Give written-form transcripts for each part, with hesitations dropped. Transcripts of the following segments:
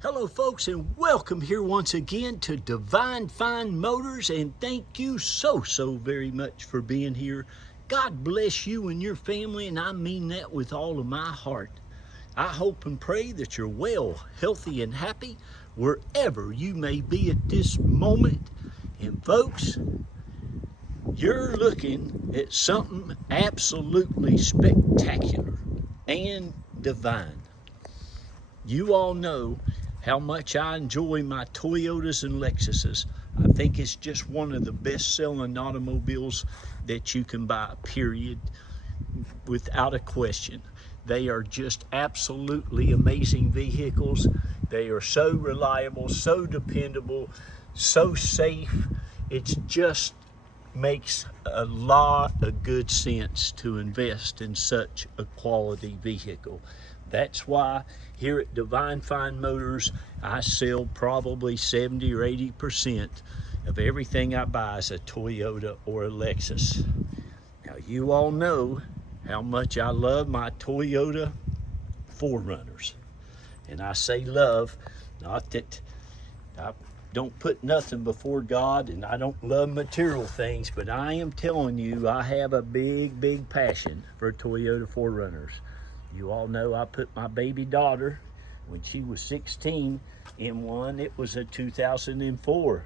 Hello folks, and welcome here once again to Divine Fine Motors, and thank you so very much for being here. God bless you and your family, and I mean that with all of my heart. I hope and pray that you're well, healthy, and happy wherever you may be at this moment. And folks, you're looking at something absolutely spectacular and divine. You all know how much I enjoy my Toyotas and Lexuses. I think it's just one of the best-selling automobiles that you can buy, period, without a question. They are just absolutely amazing vehicles. They are so reliable, so dependable, so safe. It just makes a lot of good sense to invest in such a quality vehicle. That's why here at Divine Fine Motors, I sell probably 70 or 80% of everything I buy is a Toyota or a Lexus. Now, you all know how much I love my Toyota 4Runners. And I say love, not that I don't put nothing before God, and I don't love material things, but I am telling you, I have a big passion for Toyota 4Runners. You all know I put my baby daughter, when she was 16, in one. It was a 2004.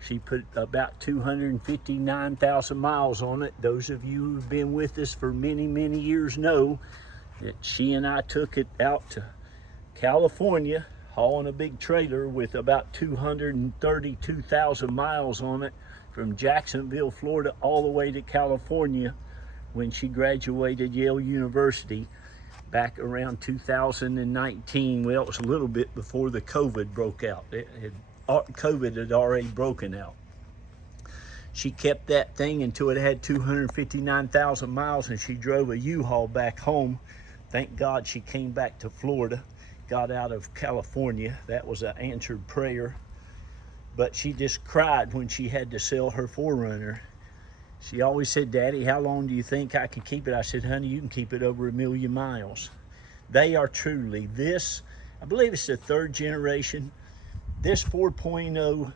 She put about 259,000 miles on it. Those of you who've been with us for many years know that she and I took it out to California, hauling a big trailer with about 232,000 miles on it from Jacksonville, Florida, all the way to California when she graduated Yale University back around 2019. Well, it was a little bit before the COVID broke out. COVID had already broken out. She kept that thing until it had 259,000 miles, and she drove a U-Haul back home. Thank God she came back to Florida, got out of California. That was an answered prayer. But she just cried when she had to sell her 4Runner. She always said, "Daddy, how long do you think I can keep it?" I said, "Honey, you can keep it over 1,000,000 miles." They are truly this, I believe it's the third generation. This 4.0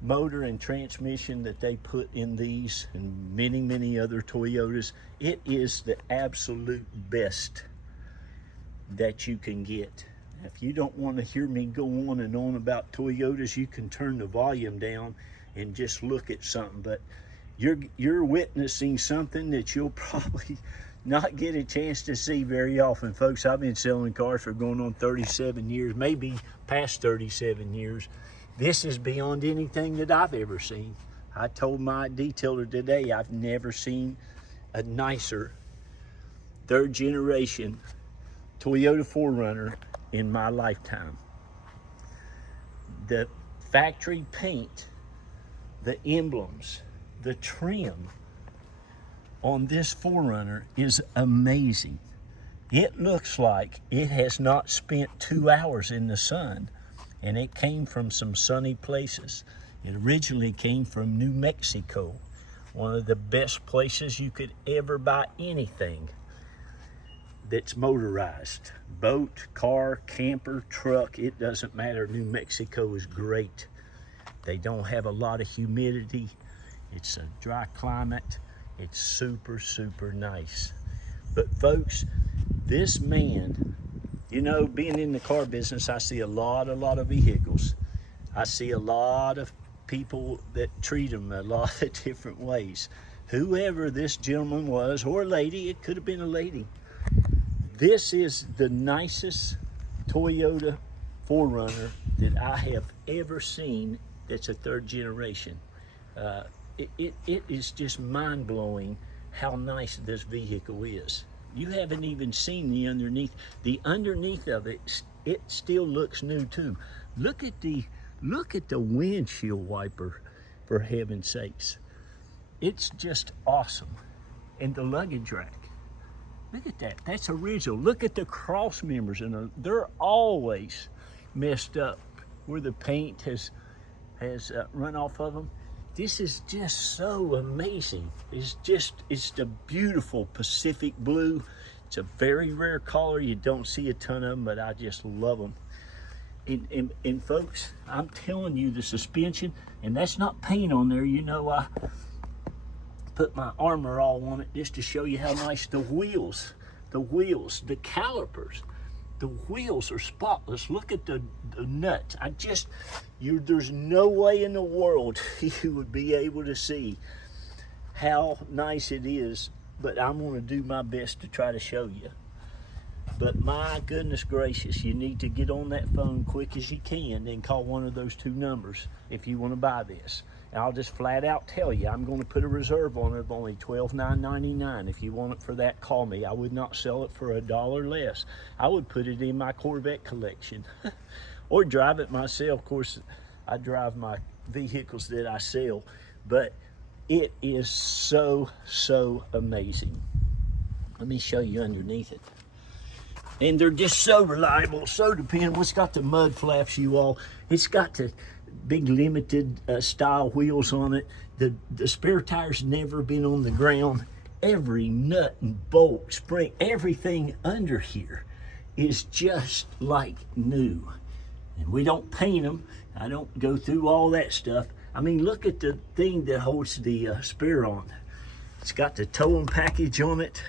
motor and transmission that they put in these and many other Toyotas, it is the absolute best that you can get. If you don't want to hear me go on and on about Toyotas, you can turn the volume down and just look at something. But you're witnessing something that you'll probably not get a chance to see very often. Folks, I've been selling cars for going on 37 years, maybe past 37 years. This is beyond anything that I've ever seen. I told my detailer today, I've never seen a nicer third generation Toyota 4Runner in my lifetime. The factory paint, the emblems, the trim on this 4Runner is amazing. It looks like it has not spent 2 hours in the sun, and it came from some sunny places. It originally came from New Mexico, one of the best places you could ever buy anything that's motorized. Boat, car, camper, truck, it doesn't matter. New Mexico is great. They don't have a lot of humidity. It's a dry climate. It's super nice. But folks, this man, you know, being in the car business, I see a lot of vehicles. I see a lot of people that treat them a lot of different ways. Whoever this gentleman was, or lady, it could have been a lady. This is the nicest Toyota 4Runner that I have ever seen that's a third generation. It is just mind-blowing how nice this vehicle is. You haven't even seen the underneath. The underneath of it, it still looks new too. Look at the windshield wiper, for heaven's sakes. It's just awesome. And the luggage rack. Look at that. That's original. Look at the cross members, and they're always messed up where the paint has run off of them. This is just so amazing. It's the beautiful Pacific blue. It's a very rare color. You don't see a ton of them, but I just love them. And folks, I'm telling you, the suspension, and that's not paint on there. You know, I put my Armor All on it just to show you how nice the wheels, the calipers, the wheels are spotless. Look at the nuts. There's no way in the world you would be able to see how nice it is, but I'm going to do my best to try to show you. But my goodness gracious, you need to get on that phone quick as you can and call one of those two numbers if you want to buy this. And I'll just flat out tell you, I'm going to put a reserve on it of only $12,999. If you want it for that, call me. I would not sell it for $1 less. I would put it in my Corvette collection or drive it myself. Of course, I drive my vehicles that I sell, but it is so amazing. Let me show you underneath it. And they're just so reliable, so dependable. It's got the mud flaps, you all. It's got the big limited style wheels on it. The spare tire's never been on the ground. Every nut and bolt, spring, everything under here is just like new. And we don't paint them. I don't go through all that stuff. I mean, look at the thing that holds the spare on. It's got the towing package on it.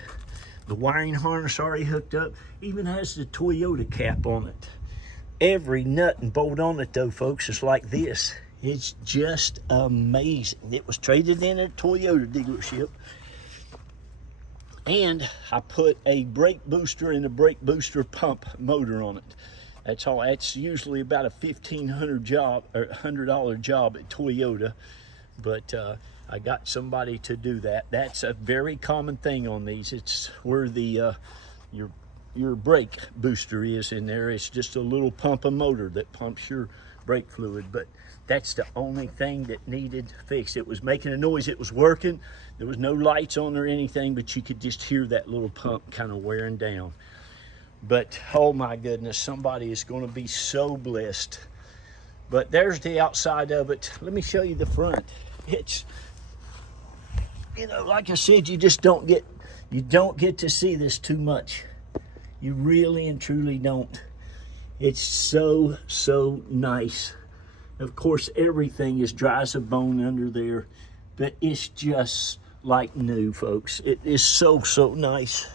The wiring harness already hooked up. Even has the Toyota cap on it. Every nut and bolt on it though, folks, is like this. It's just amazing. It was traded in at a Toyota dealership. And I put a brake booster and a brake booster pump motor on it. That's all. That's usually about a $1,500 job or $100 job at Toyota. But I got somebody to do that. That's a very common thing on these. It's where the your brake booster is in there. It's just a little pump and motor that pumps your brake fluid. But that's the only thing that needed fixed. It was making a noise. It was working. There was no lights on or anything, but you could just hear that little pump kind of wearing down. But oh my goodness, somebody is going to be so blessed. But there's the outside of it. Let me show you the front. It's, you know, like I said, you don't get to see this too much. You really and truly don't. It's so nice. Of course, everything is dry as a bone under there, but it's just like new, folks. It is so nice.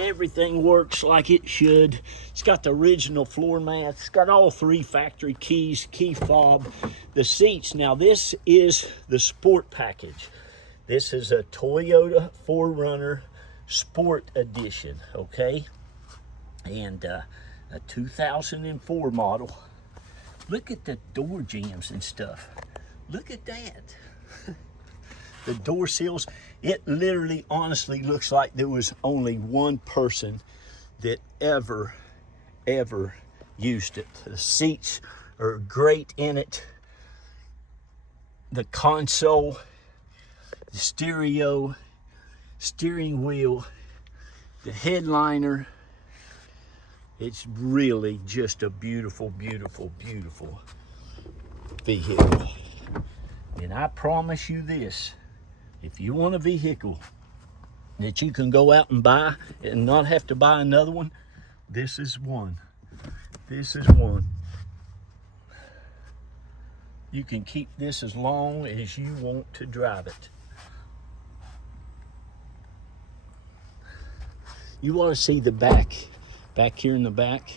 Everything works like it should. It's got the original floor mats. It's got all 3 factory keys, key fob. The seats, now this is the sport package. This is a Toyota 4RUNNER Sport Edition, okay? And a 2004 model. Look at the door jambs and stuff. Look at that. The door seals, it literally honestly looks like there was only one person that ever used it. The seats are great in it. The console, the stereo, steering wheel, the headliner. It's really just a beautiful vehicle. And I promise you this, if you want a vehicle that you can go out and buy and not have to buy another one, this is one. This is one. You can keep this as long as you want to drive it. You want to see the back here in the back.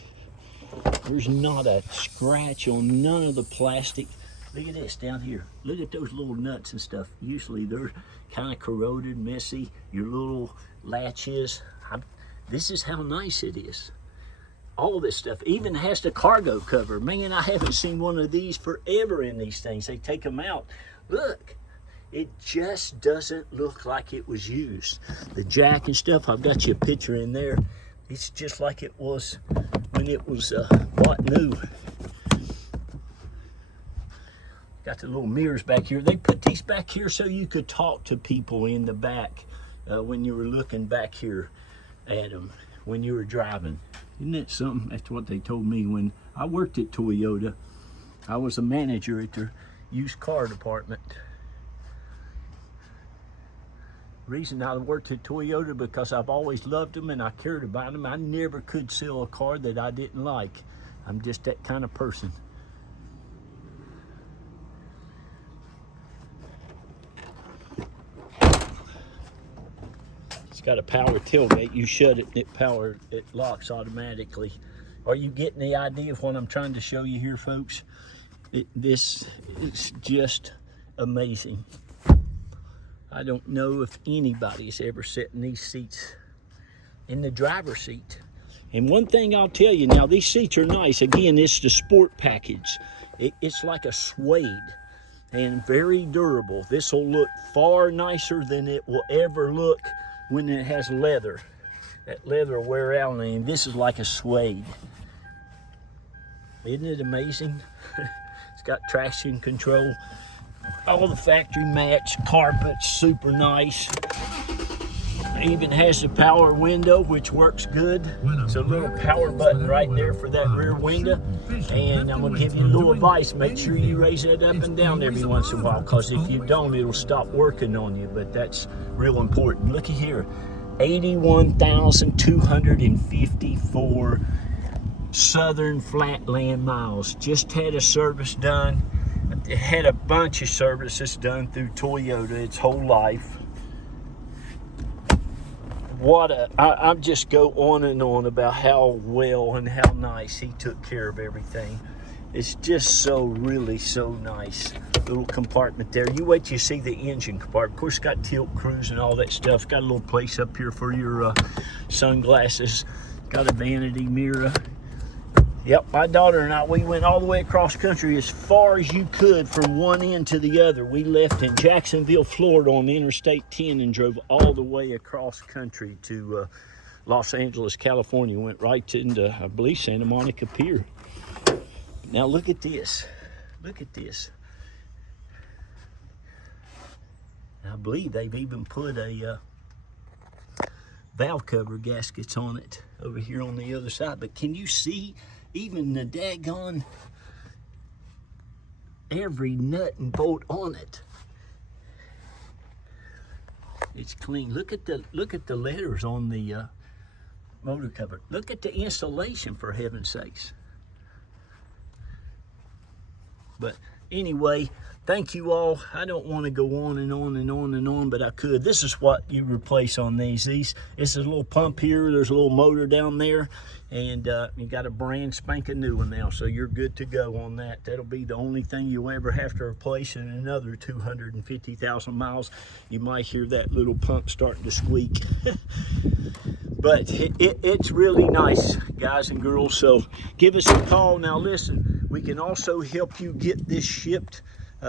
There's not a scratch on none of the plastic. Look at this down here. Look at those little nuts and stuff. Usually they're kind of corroded, messy. Your little latches. This is how nice it is. All this stuff. Even has the cargo cover. Man, I haven't seen one of these forever in these things. They take them out. Look. It just doesn't look like it was used. The jack and stuff, I've got you a picture in there. It's just like it was when it was bought new. Got the little mirrors back here. They put these back here so you could talk to people in the back when you were looking back here at them when you were driving. Isn't that something? That's what they told me when I worked at Toyota. I was a manager at their used car department. Reason I worked at Toyota because I've always loved them and I cared about them. I never could sell a car that I didn't like. I'm just that kind of person. It's got a power tailgate. You shut it, it locks automatically. Are you getting the idea of what I'm trying to show you here, folks? This is just amazing. I don't know if anybody's ever sat in these seats in the driver's seat. And one thing I'll tell you now, these seats are nice. Again, it's the sport package. It's like a suede and very durable. This will look far nicer than it will ever look when it has leather. That leather will wear out, and this is like a suede. Isn't it amazing? It's got traction control. All the factory match carpets, super nice. It even has the power window, which works good. It's a little power button right there for that rear window. And I'm gonna give you a little advice. Make sure you raise it up and down every once in a while, because if you don't, it'll stop working on you. But that's real important. Looky here, 81,254 Southern Flatland miles. Just had a service done. It had a bunch of services done through Toyota its whole life. I just go on and on about how well and how nice he took care of everything. It's just really so nice. Little compartment there. You wait till you see the engine compartment. Of course, it's got tilt cruise and all that stuff. Got a little place up here for your sunglasses. Got a vanity mirror. Yep, my daughter and I, we went all the way across country as far as you could from one end to the other. We left in Jacksonville, Florida on Interstate 10 and drove all the way across country to Los Angeles, California. Went right into, I believe, Santa Monica Pier. Now look at this. Look at this. I believe they've even put a valve cover gaskets on it over here on the other side. But can you see even the daggone every nut and bolt on it? It's clean. Look at the letters on the motor cover. Look at the installation, for heaven's sakes. But anyway, thank you all. I don't want to go on and on and on and on, but I could. This is what you replace on these. It's a little pump here. There's a little motor down there, and you got a brand spanking new one now, so you're good to go on that. That'll be the only thing you'll ever have to replace in another 250,000 miles. You might hear that little pump starting to squeak. But it's really nice, guys and girls, so give us a call. Now listen, we can also help you get this shipped.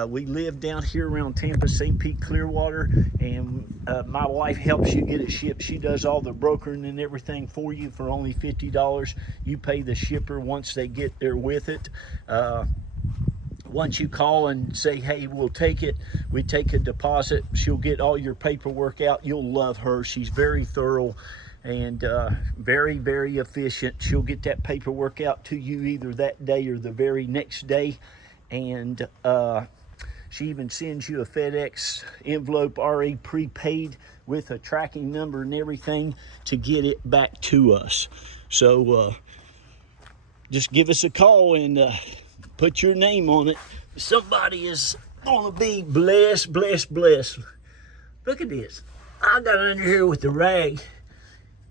We live down here around Tampa, St. Pete, Clearwater, and my wife helps you get it shipped. She does all the brokering and everything for you for only $50. You pay the shipper once they get there with it. Once you call and say, hey, we'll take it, we take a deposit. She'll get all your paperwork out. You'll love her. She's very thorough and very, very efficient. She'll get that paperwork out to you either that day or the very next day. And she even sends you a FedEx envelope already prepaid with a tracking number and everything to get it back to us. So just give us a call and put your name on it. Somebody is gonna be blessed, blessed, blessed. Look at this. I got under here with the rag,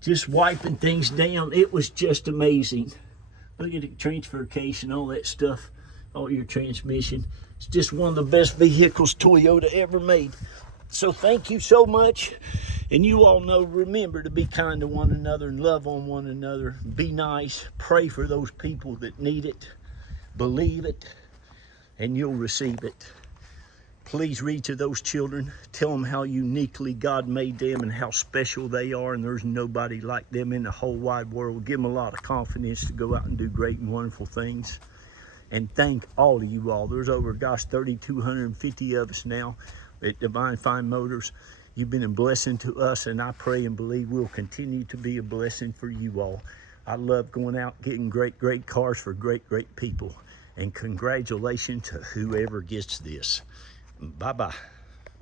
just wiping things down. It was just amazing. Look at the transfer case and all that stuff, all your transmission. It's just one of the best vehicles Toyota ever made. So thank you so much. And you all know, remember to be kind to one another and love on one another. Be nice. Pray for those people that need it. Believe it, and you'll receive it. Please read to those children. Tell them how uniquely God made them and how special they are, and there's nobody like them in the whole wide world. Give them a lot of confidence to go out and do great and wonderful things. And thank all of you all. There's over, 3,250 of us now at Divine Fine Motors. You've been a blessing to us, and I pray and believe we'll continue to be a blessing for you all. I love going out getting great, great cars for great, great people. And congratulations to whoever gets this. Bye-bye.